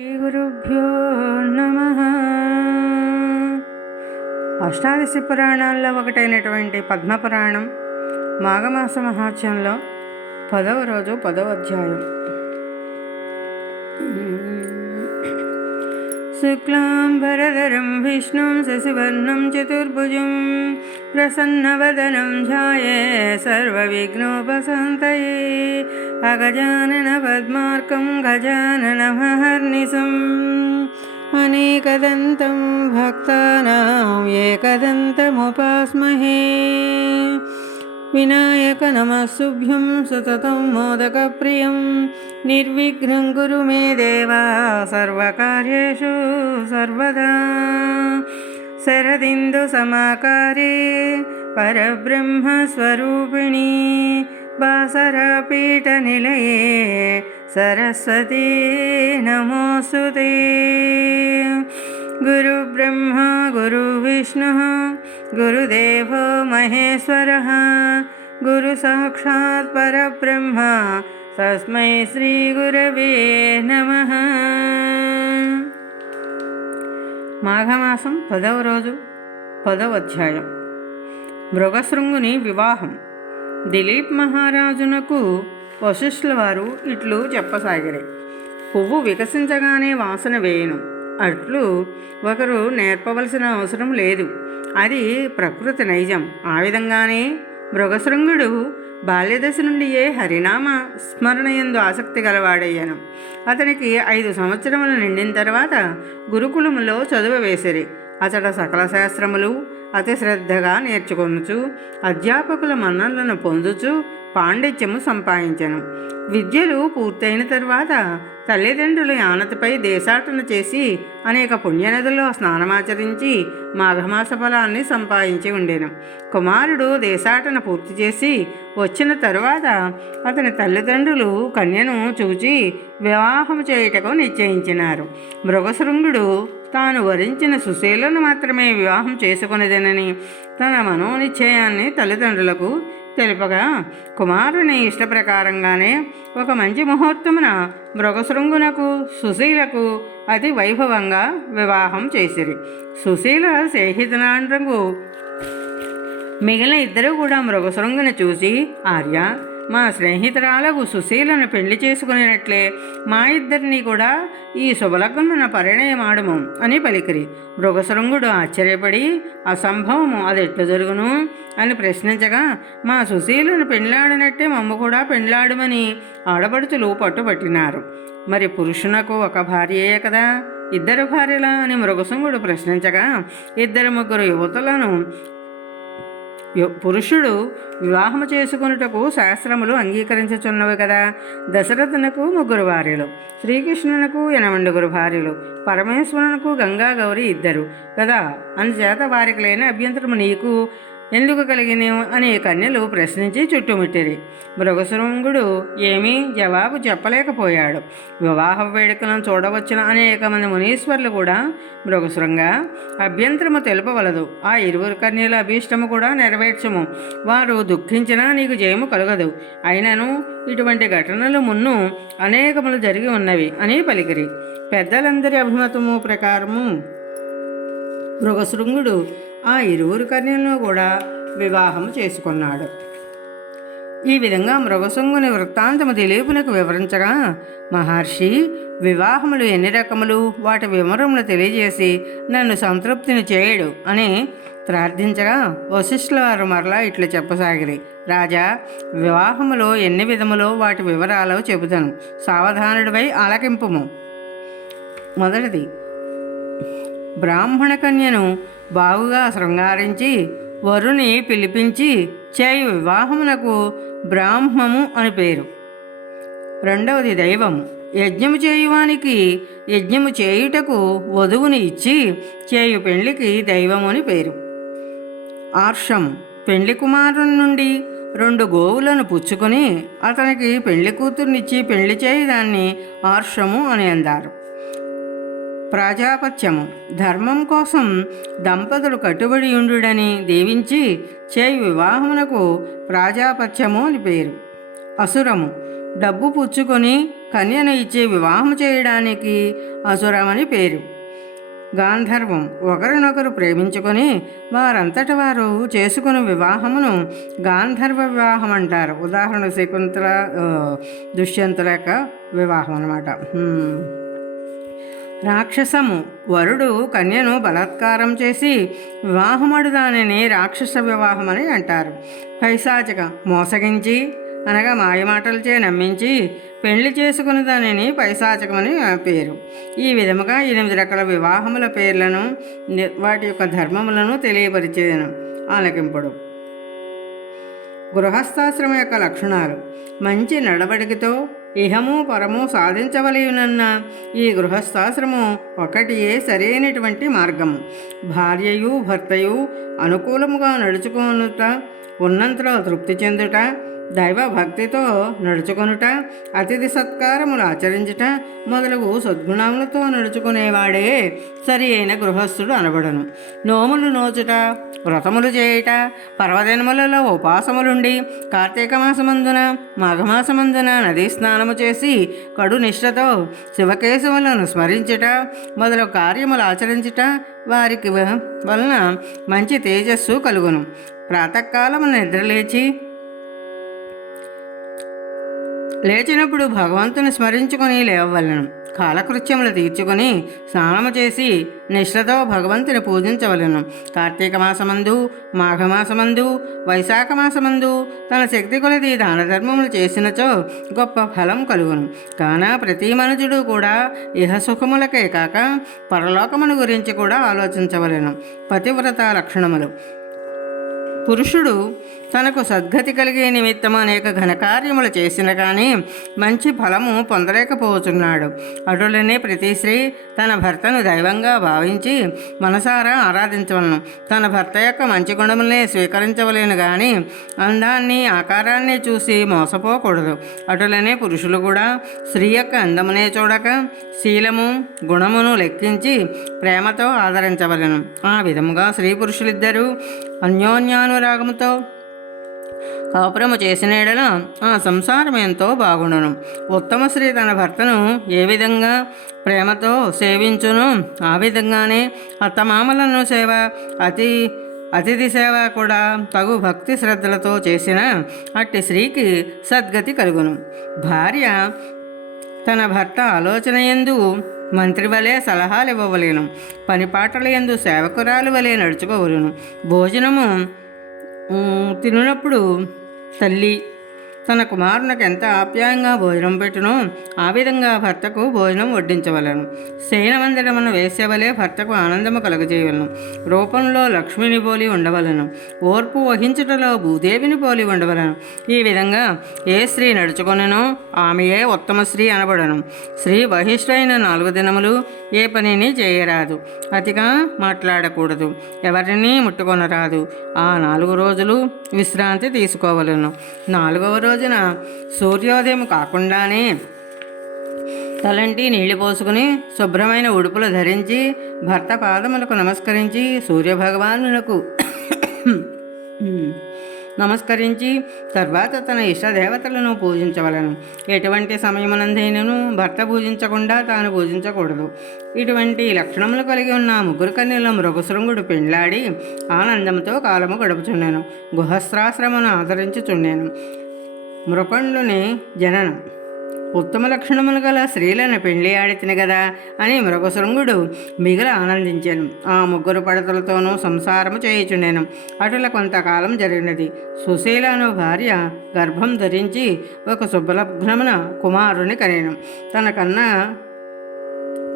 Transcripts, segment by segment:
శ్రీగురుభ్యో నమ. అష్టాదశి పురాణాల్లో ఒకటైనటువంటి పద్మపురాణం మాఘమాస మహాత్యంలో పదవ రోజు పదవ అధ్యాయం. శుక్లాంబరధరం విష్ణుం శశివర్ణం చతుర్భుజం ప్రసన్నవదనం ధ్యాయే సర్వవిఘ్నోపశాంతయే. अगजाननपद्मार्कं गजाननमहर्निशम्। अनेकदन्तं भक्तानां एकदन्तमुपास्महे। कदन्तमुपास्महे विनायकनमस् शुभ्यं सुततं मोदकप्रियं। निर्विघ्नं गुरु मे देवा सर्वकार्येषु सर्वदा। शरदिन्दुसमाकारे परब्रह्मस्वरूपिणी। సమాకారే పరబ్రహ్మస్వరూపిణి బాసరాపీఠ నిలయే సరస్వతీ నమోస్తుతే గురుబ్రహ్మ గురువిష్ణు గురుదేవో మహేశ్వర గురు సాక్షాత్ పరబ్రహ్మ తస్మై శ్రీ గురవే నమ మాఘమాసం పదవ రోజు పదవ అధ్యాయం మృగశృంగుని వివాహం దిలీప్ మహారాజునకు వశిష్ఠుల వారు ఇట్లు చెప్పసాగిరే. పువ్వు వికసించగానే వాసన వేయను. అట్లు ఒకరు నేర్పవలసిన అవసరం లేదు. అది ప్రకృతి నైజం. ఆ విధంగానే మృగశృంగుడు బాల్యదశ నుండియే హరినామ స్మరణ ఎందు ఆసక్తి గలవాడయ్యాను. అతనికి ఐదు సంవత్సరములు నిండిన తర్వాత గురుకులములో చదువు వేసిరి. అతడ సకల శాస్త్రములు అతి శ్రద్ధగా నేర్చుకొనుచు అధ్యాపకుల మన్నలను పొందుచు పాండిత్యము సంపాదించను. విద్యలు పూర్తయిన తరువాత తల్లిదండ్రుల ఆనతపై దేశాటన చేసి అనేక పుణ్యనదుల్లో స్నానమాచరించి మాఘమాస ఫలాన్ని సంపాదించి ఉండేను. కుమారుడు దేశాటన పూర్తి చేసి వచ్చిన తరువాత అతని తల్లిదండ్రులు కన్యను చూచి వివాహం చేయుటకు నిశ్చయించినారు. మృగశృంగుడు తాను వరించిన సుశీలను మాత్రమే వివాహం చేసుకునేదనని తన మనోనిశ్చయాన్ని తల్లిదండ్రులకు తెలుపగా కుమారుని ఇష్ట ప్రకారంగానే ఒక మంచి ముహూర్తమున మృగశృంగునకు సుశీలకు అతి వైభవంగా వివాహం చేసిరి. సుశీల స్నేహితునాండ్రకు మిగిలిన ఇద్దరు కూడా మృగశృంగుని చూసి ఆర్య మా స్నేహితురాలకు సుశీలను పెళ్ళి చేసుకునేటట్లే మా ఇద్దరిని కూడా ఈ శుభలగ్నమున పరిణయమాడము అని పలికిరి. మృగశృంగుడు ఆశ్చర్యపడి అసంభవము అది ఎట్లా జరుగును? అని ప్రశ్నించగా మా సుశీలను పెండ్లాడినట్టే మమ్మ కూడా పెండ్లాడమని ఆడపడుచులు పట్టుబట్టినారు. మరి పురుషునకు ఒక భార్యయే కదా? ఇద్దరు భార్యలా? అని మృగశృంగుడు ప్రశ్నించగా ఇద్దరు ముగ్గురు యువతులను పురుషుడు వివాహము చేసుకొనుటకు శాస్త్రములు అంగీకరించుచున్నవి కదా. దశరథునకు ముగ్గురు భార్యలు శ్రీకృష్ణునకు ఎనమండుగురు భార్యలు పరమేశ్వరునకు గంగా గౌరి ఇద్దరు కదా. అందుచేత వారికి లేని అభ్యంతరము నీకు. ఎందుకు కలిగిన అని కన్యలు ప్రశ్నించి చుట్టుముట్టిరి. మృగశృంగుడు ఏమీ జవాబు చెప్పలేకపోయాడు. వివాహ వేడుకలను చూడవచ్చిన అనేక మంది మునీశ్వర్లు కూడా మృగశృంగ అభ్యంతరము తెలుపవలదు. ఆ ఇరువురు కన్యల అభీష్టము కూడా నెరవేర్చము. వారు దుఃఖించినా నీకు జయము కలగదు. అయినను ఇటువంటి ఘటనలు మున్ను అనేకములు జరిగి ఉన్నవి అని పలికిరి. పెద్దలందరి అభిమతము ప్రకారము మృగశృంగుడు ఆ ఇరువురు కన్యలను కూడా వివాహం చేసుకున్నాడు. ఈ విధంగా మృగశంగుని వృత్తాంతము దిలీపునకు వివరించగా మహర్షి వివాహములు ఎన్ని రకములు? వాటి వివరములు తెలియజేసి నన్ను సంతృప్తిని చేయడు అని ప్రార్థించగా వశిష్ఠుల వారు మరలా ఇట్లు చెప్పసాగిరి. రాజా వివాహములో ఎన్ని విధములో వాటి వివరాలు చెబుతాను? సావధానుడివై ఆలకింపుము. మొదటిది బ్రాహ్మణ కన్యను బాగుగా శృంగారించి వరుని పిలిపించి చేయు వివాహమునకు బ్రాహ్మము అని పేరు. రెండవది దైవము యజ్ఞము చేయువానికి యజ్ఞము చేయుటకు వధువుని ఇచ్చి చేయు పెళ్ళికి దైవము అని పేరు. ఆర్షం. పెళ్ళి కుమారుని నుండి రెండు గోవులను పుచ్చుకొని అతనికి పెళ్ళి కూతుర్నిచ్చి పెళ్ళి చేయదాన్ని ఆర్షము అని అందారు. ప్రాజాపత్యము. ధర్మం కోసం దంపతులు కట్టుబడి ఉండుడని దీవించి చేయి వివాహమునకు ప్రాజాపత్యము అని పేరు. అసురము. డబ్బు పుచ్చుకొని కన్యను ఇచ్చి వివాహం చేయడానికి అసురమని పేరు. గాంధర్వం. ఒకరినొకరు ప్రేమించుకొని వారంతట వారు చేసుకుని వివాహమును గాంధర్వ వివాహం అంటారు. ఉదాహరణ శకుంతల దుష్యంతుల యొక్క వివాహం అనమాట రాక్షసము. వరుడు కన్యను బలాత్కారం చేసి వివాహమడు దానిని రాక్షస వివాహమని అంటారు. పైశాచిక మోసగించి అనగా మాయమాటలచే నమ్మించి పెళ్ళి చేసుకుని దానిని పైశాచకమని ఆ పేరు. ఈ విధముగా ఎనిమిది రకాల వివాహముల పేర్లను వాటి యొక్క ధర్మములను తెలియపరిచేదను ఆలకింపుడు. గృహస్థాశ్రమ యొక్క లక్షణాలు. మంచి నడవడికతో ఇహము పరము సాధించవలయునన్న ఈ గృహస్థాశ్రమం ఒకటియే సరైనటువంటి మార్గము. భార్యయు భర్తయు అనుకూలముగా నడుచుకొనుట ఉన్నంతలో తృప్తి చెందుట దైవ భక్తితో నడుచుకొనుట అతిథి సత్కారములు ఆచరించుట మొదలగు సద్గుణములతో నడుచుకునేవాడే సరి అయిన గృహస్థుడు అనబడను. నోములు నోచుట వ్రతములు చేయుట పర్వదినములలో ఉపాసములుండి కార్తీక మాసమందున మాఘమాసమందున నదీ స్నానము చేసి కడు నిష్ఠతో శివకేశవులను స్మరించుట మొదలు కార్యములు ఆచరించుట వారికి వలన మంచి తేజస్సు కలుగును. ప్రాతకాలము నిద్రలేచి లేచినప్పుడు భగవంతుని స్మరించుకొని లేవవలను. కాలకృత్యములు తీర్చుకొని స్నానము చేసి నిష్ఠతో భగవంతుని పూజించవలను. కార్తీక మాసమందు మాఘమాసమందు వైశాఖ మాసమందు తన శక్తి కొలది దాన ధర్మములు చేసినచో గొప్ప ఫలం కలుగును. కాన ప్రతి మనుషుడు కూడా ఇహ సుఖములకే కాక పరలోకమును గురించి కూడా ఆలోచించవలెను. పతివ్రత లక్షణములు. పురుషుడు తనకు సద్గతి కలిగే నిమిత్తం అనేక ఘనకార్యములు చేసిన కానీ మంచి ఫలము పొందలేకపోతున్నాడు. అటులనే ప్రతిశ్రీ తన భర్తను దైవంగా భావించి మనసారా ఆరాధించవలను. తన భర్త యొక్క మంచి గుణములనే స్వీకరించవలేను కానీ అందాన్ని ఆకారాన్ని చూసి మోసపోకూడదు. అటులనే పురుషులు కూడా స్త్రీ యొక్క అందమునే చూడక శీలము గుణమును లెక్కించి ప్రేమతో ఆదరించవలను. ఆ విధముగా స్త్రీ పురుషులిద్దరూ అన్యోన్యానురాగముతో కాపురము చేసిన ఎడల ఆ సంసారం ఎంతో బాగుండును. ఉత్తమ స్త్రీ తన భర్తను ఏ విధంగా ప్రేమతో సేవించును? ఆ విధంగానే అత్తమామలను సేవ అతి అతిథి సేవ కూడా తగు భక్తి శ్రద్ధలతో చేసిన అట్టి స్త్రీకి సద్గతి కలుగును. భార్య తన భర్త ఆలోచన ఎందు మంత్రి వలె సలహాలు ఇవ్వవలేను పనిపాటల ఎందు సేవకురాలు వలె నడుచుకోవలను. భోజనము తినునప్పుడు తల్లి తన కుమారునికి ఎంత ఆప్యాయంగా భోజనం పెట్టునో ఆ విధంగా భర్తకు భోజనం వడ్డించవలను. శయనమందిరమును వేసేవలే భర్తకు ఆనందము కలుగజేయవలను రూపంలో లక్ష్మిని పోలి ఉండవలను. ఓర్పు వహించుటలో భూదేవిని పోలి ఉండవలను. ఈ విధంగా ఏ స్త్రీ నడుచుకొననో ఆమెయే ఉత్తమ స్త్రీ అనబడను. స్త్రీ బహిష్ఠైన నాలుగు దినములు ఏ పనిని చేయరాదు. అతిగా మాట్లాడకూడదు. ఎవరిని ముట్టుకొనరాదు. ఆ నాలుగు రోజులు విశ్రాంతి తీసుకోవలను. నాలుగవ రోజున సూర్యోదయం కాకుండానే తలంటి నీళ్ళు పోసుకుని శుభ్రమైన ఉడుపులు ధరించి భర్త పాదములకు నమస్కరించి సూర్యభగవానులకు నమస్కరించి తర్వాత తన ఇష్టదేవతలను పూజించవలను. ఎటువంటి సమయమునందైనను భర్త పూజించకుండా తాను పూజించకూడదు. ఇటువంటి లక్షణములు కలిగి ఉన్న ముగ్గురు కన్యల మృగశృంగుడు పెండ్లాడి ఆనందంతో కాలము గడుపుచున్నాను గుహస్రాశ్రమను ఆదరించుచున్నాను మృకండుని జననం. ఉత్తమ లక్షణములు గల స్త్రీలను పెళ్ళి ఆడితిని కదా అని మృగశృంగుడు మిగిల ఆనందించాను. ఆ ముగ్గురు పడతలతోనూ సంసారము చేయుచుండెను. అటుల కొంతకాలం జరిగినది. సుశీలను భార్య గర్భం ధరించి ఒక శుభలగ్నమున కుమారుని కనేను. తనకన్నా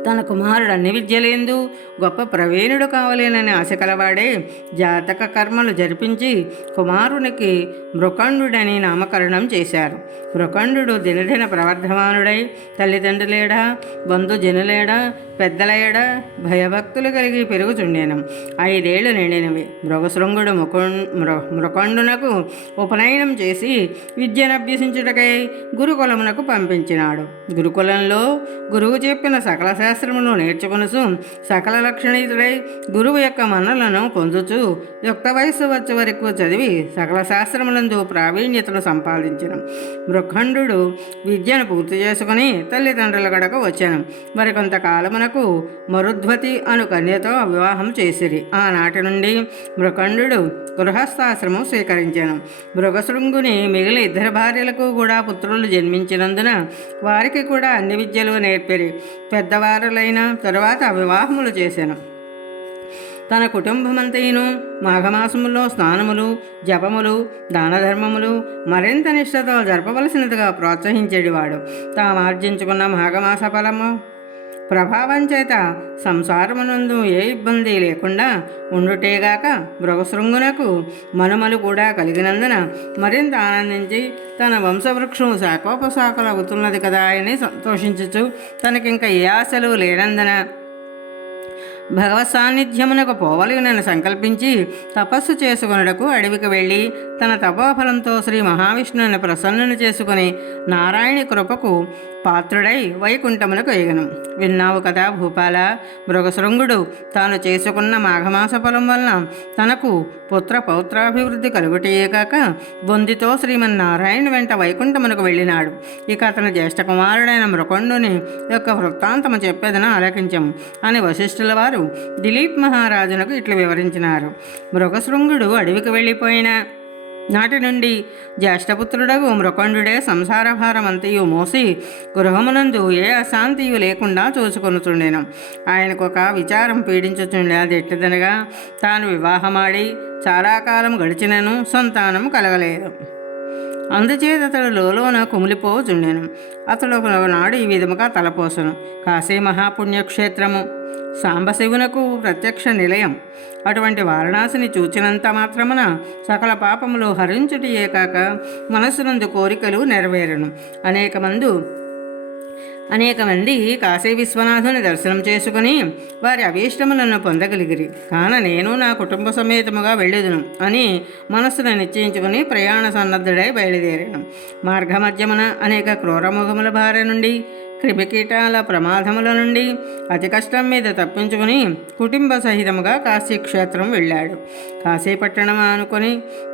తన కుమారుడు అన్ని విద్యలేందు గొప్ప ప్రవీణుడు కావలేనని ఆశ కలవాడే జాతక కర్మలు జరిపించి కుమారునికి మృకండుడని నామకరణం చేశారు. మృకండు దినదిన ప్రవర్ధమానుడై తల్లిదండ్రులేడా బంధు జనులేడా పెద్దలయడ భయభక్తులు కలిగి పెరుగుచుండెను. ఐదేళ్ళు నిండినవి. మృగశృంగుడు ముకు మృ మృకండునకు ఉపనయనం చేసి విద్యను అభ్యసించుటకై గురుకులమునకు పంపించినాడు. గురుకులంలో గురువు చెప్పిన సకల శాస్త్ర విద్యాశాస్త్రములు నేర్చుకొనుచు సకల లక్షణీతుడై గురువు యొక్క మన్నలను పొందుచు యుక్త వయస్సు వచ్చే వరకు చదివి సకల శాస్త్రములందు ప్రావీణ్యతను సంపాదించను. బృఖండు విద్యను పూర్తి చేసుకుని తల్లిదండ్రుల గడకు వచ్చాను. మరికొంతకాలమునకు మరుధ్వతి అను కన్యతో వివాహం చేసిరి. ఆనాటి నుండి మృఖండు గృహస్థాశ్రమం స్వీకరించాను. మృగశృంగుని మిగిలిన ఇద్దరు భార్యలకు కూడా పుత్రులు జన్మించినందున వారికి కూడా అన్ని విద్యలు నేర్పిరి. కుమారులైన తరువాత వివాహములు చేశాను తన కుటుంబమంతయును మాఘమాసములో స్నానములు జపములు దానధర్మములు మరింత నిష్ఠతో జరపవలసినదిగా ప్రోత్సహించేటివాడు తాము ఆర్జించుకున్న మాఘమాస ఫలము ప్రభావం చేత సంసారమునందు ఏ ఇబ్బంది లేకుండా ఉండుటేగాక భృగశృంగునకు మనుమలు కూడా కలిగినందున మరింత ఆనందించి తన వంశవృక్షం శాఖోపశాఖలు అవుతున్నది కదా అని సంతోషించుచు తనకింక ఏ ఆశలు లేనందున భగవత్ సాన్నిధ్యమునకు పోవలనని సంకల్పించి తపస్సు చేసుకొనుటకు అడవికి వెళ్ళి తన తపోఫలంతో శ్రీ మహావిష్ణువుని ప్రసన్నుని చేసుకుని నారాయణి కృపకు పాత్రుడై వైకుంఠమునకు ఎగను. విన్నావు కదా భూపాల మృగశృంగుడు తాను చేసుకున్న మాఘమాస ఫలం వలన తనకు పుత్ర పౌత్రాభివృద్ధి కలుగుటయే కాక బొందితో శ్రీమన్నారాయణ వెంట వైకుంఠమునకు వెళ్ళినాడు. ఇక అతని జ్యేష్ఠ కుమారుడైన మృకొండుని యొక్క వృత్తాంతము చెప్పేదని ఆలకించము అని వశిష్ఠుల వారు దిలీప్ మహారాజునకు ఇట్లు వివరించినారు. మృగశృంగుడు అడవికి వెళ్ళిపోయిన నాటి నుండి జ్యేష్ఠపుత్రుడగు మృకండుడే సంసార భారమంతయు మోసి గృహమునందు ఏ అశాంతియు లేకుండా చూసుకొనుచుండెను ఆయనకు ఒక విచారం పీడించుచుండే అది ఎట్టిదనగా తాను వివాహమాడి చాలా కాలం గడిచినను సంతానం కలగలేదు. అందుచేత అతడు లోలోన కుమిలిపోచుండెను. అతడు ఒకనాడు ఈ విధముగా తలపోసను. కాశీ మహాపుణ్యక్షేత్రము సాంబశివునకు ప్రత్యక్ష నిలయం. అటువంటి వారణాసిని చూచినంత మాత్రమున సకల పాపములు హరించుటియే కాక మనస్సునందు కోరికలు నెరవేరును. అనేక మందు అనేక మంది కాశీ విశ్వనాథుని దర్శనం చేసుకుని వారి అభీష్టములను పొందగలిగిరి. కాన నేను నా కుటుంబ సమేతముగా వెళ్ళేదును అని మనస్సును నిశ్చయించుకుని ప్రయాణ సన్నద్ధుడై బయలుదేరాను. మార్గమధ్యమున అనేక క్రూరముఖముల భార్య నుండి క్రిమికీటాల ప్రమాదముల నుండి అతి కష్టం మీద తప్పించుకుని కుటుంబ సహితముగా కాశీ క్షేత్రం వెళ్ళాడు. కాశీపట్టణం అనుకొని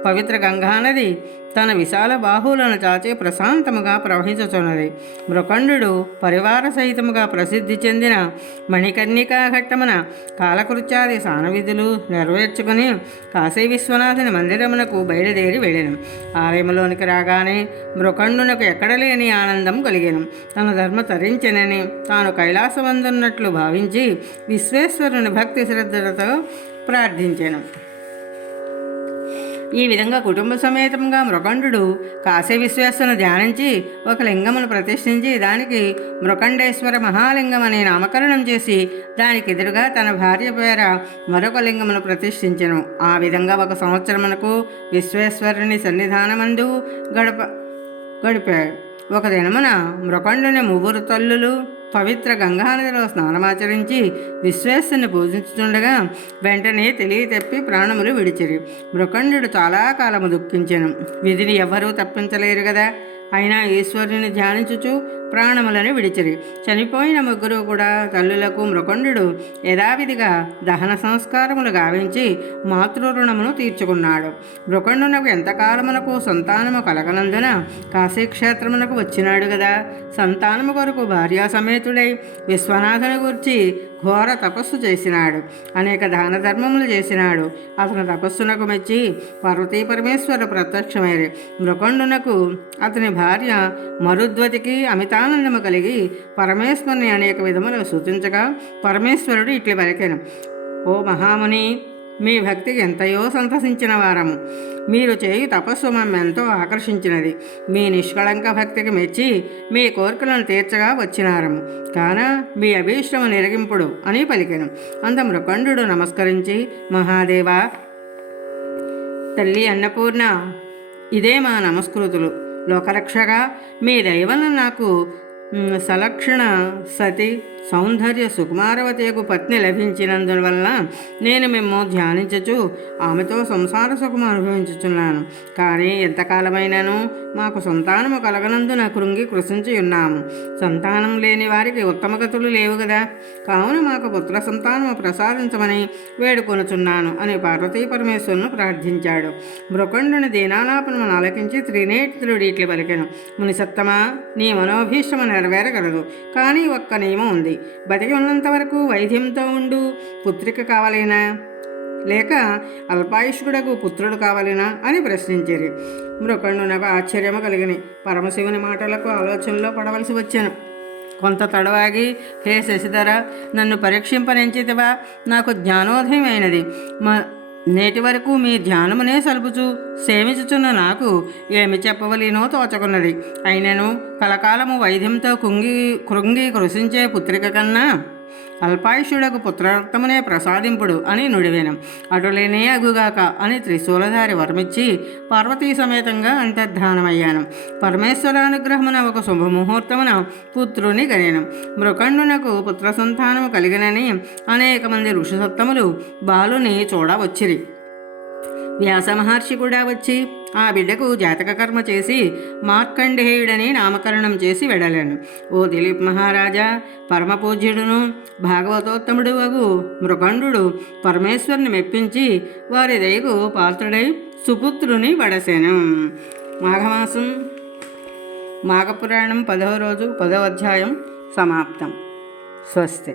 పవిత్ర గంగానది తన విశాల బాహువులను చాచి ప్రశాంతముగా ప్రవహించుచున్నది. మృకండు పరివార సహితముగా ప్రసిద్ధి చెందిన మణికర్ణికా ఘట్టమున కాలకృత్యాది సానవిధులు నెరవేర్చుకుని కాశీ విశ్వనాథుని మందిరమునకు బయలుదేరి వెళ్ళాను. ఆలయములోనికి రాగానే మృకండునకు ఎక్కడలేని ఆనందం కలిగాను. తన ధర్మ తరించనని తాను కైలాసమందున్నట్లు భావించి విశ్వేశ్వరుని భక్తి శ్రద్ధలతో ప్రార్థించాను. ఈ విధంగా కుటుంబ సమేతంగా మృకండు కాశీ విశ్వేశ్వరుని ధ్యానించి ఒక లింగమును ప్రతిష్ఠించి దానికి మృకండేశ్వర మహాలింగం అనే నామకరణం చేసి దానికి ఎదురుగా తన భార్య పేర మరొక లింగమును ప్రతిష్ఠించను. ఆ విధంగా ఒక సంవత్సరమునకు విశ్వేశ్వరుని సన్నిధానమందు గడప గడిపాడు. ఒక దినమున మృకండుని ముగ్గురు తల్లులు పవిత్ర గంగానదిలో స్నానమాచరించి విశ్వేశ్వరుని పూజించుతుండగా వెంటనే తెలియ తప్పి ప్రాణములు విడిచిరి. మృకండు చాలా కాలము దుఃఖించను. విధిని ఎవ్వరూ తప్పించలేరు కదా అయినా ఈశ్వరుని ధ్యానించుచు ప్రాణములను విడిచిరి. చనిపోయిన ముగ్గురు కూడా తల్లులకు మృకొండు యథావిధిగా దహన సంస్కారములు గావించి మాతృరుణమును తీర్చుకున్నాడు. మృకొండునకు ఎంతకాలమునకు సంతానము కలగనందున కాశీక్షేత్రమునకు వచ్చినాడు కదా సంతానము కొరకు భార్యా సమేతుడై విశ్వనాథుని గురించి ఘోర తపస్సు చేసినాడు. అనేక దాన ధర్మములు చేసినాడు. అతని తపస్సునకు మెచ్చి పార్వతీ పరమేశ్వర ప్రత్యక్షమైరి మృకొండునకు అతని భార్య మరుద్వతికి అమితానందము కలిగి పరమేశ్వరుని అనేక విధములు సూచించగా పరమేశ్వరుడు ఇట్లు పలికాను. ఓ మహాముని మీ భక్తికి ఎంతయో సంతసించిన వారము. మీరు చేయు తపస్సు మమ్మెంతో ఆకర్షించినది. మీ నిష్కళంక భక్తికి మెచ్చి మీ కోరికలను తీర్చగా వచ్చినారము. కాన మీ అభీష్టము నిరగింపుడు అని పలికాను. అంత మృకండు నమస్కరించి మహాదేవా తల్లి అన్నపూర్ణ ఇదే మా నమస్కృతులు. లోకరక్షగా మీ దైవన నాకు సలక్షణ సతి సౌందర్య సుకుమారవతయకు పత్ని లభించినందువలన నేను మేము ధ్యానించచ్చు ఆమెతో సంసార సుఖం అనుభవించుచున్నాను. కానీ ఎంతకాలమైనను మాకు సంతానము కలగనందున కృంగి కృషించి ఉన్నాము సంతానం లేని వారికి ఉత్తమగతులు లేవు కదా కావున మాకు పుత్ర సంతానము ప్రసాదించమని వేడుకొనుచున్నాను అని పార్వతీ పరమేశ్వరును ప్రార్థించాడు. మృకండుని దీనాలాపనను ఆలకించి త్రినేత్రుడు ఇట్లు పలికెను. మునిసత్తమా నీ మనోభీష్టము నెరవేరగలదు. కానీ ఒక్క నియమం ఉంది. బతికి ఉన్నంత వరకు వైద్యంతో ఉండు. పుత్రిక కావాలేనా? లేక అల్పాయుష్కుడకు పుత్రుడు కావాలినా? అని ప్రశ్నించారు. మృకండు నాకు ఆశ్చర్యము కలిగిన పరమశివుని మాటలకు ఆలోచనలో పడవలసి వచ్చాను. కొంత తడవాగి హే శశిధర నన్ను పరీక్షింపనించితివా నాకు జ్ఞానోదయం అయినది మా నేటి వరకు మీ ధ్యానమునే సలుపుచు సేవించుచున్న నాకు ఏమి చెప్పవలేనో తోచకున్నది. అయినను కలకాలము వైద్యంతో కుంగి కృంగి కృషించే పుత్రిక కన్నా అల్పాయుషుడకు పుత్రార్థమునే ప్రసాదింపుడు అని నుడివేనం. అటులేనే అగుగాక అని త్రిశూలధారి వర్మిచ్చి పార్వతీ సమేతంగా అంతర్ధానమయ్యాను. పరమేశ్వరానుగ్రహమున ఒక శుభముహూర్తమున పుత్రుని గనేను. మృకండునకు పుత్ర సంతానము కలిగినని అనేక మంది ఋషిసత్తములు బాలుని చూడవచ్చిరి. వ్యాస మహర్షి కూడా వచ్చి ఆ బిడ్డకు జాతక కర్మ చేసి మార్కండేయుడని నామకరణం చేసి వెడలాను. ఓ దిలీప్ మహారాజా పరమపూజ్యుడును భాగవతోత్తముడు వగు మృగండు పరమేశ్వరుని మెప్పించి వారి దయకు పాత్రుడై సుపుత్రుని వడసెను మాఘమాసం మాఘపురాణం పదవ రోజు పదవ అధ్యాయం సమాప్తం. స్వస్తి.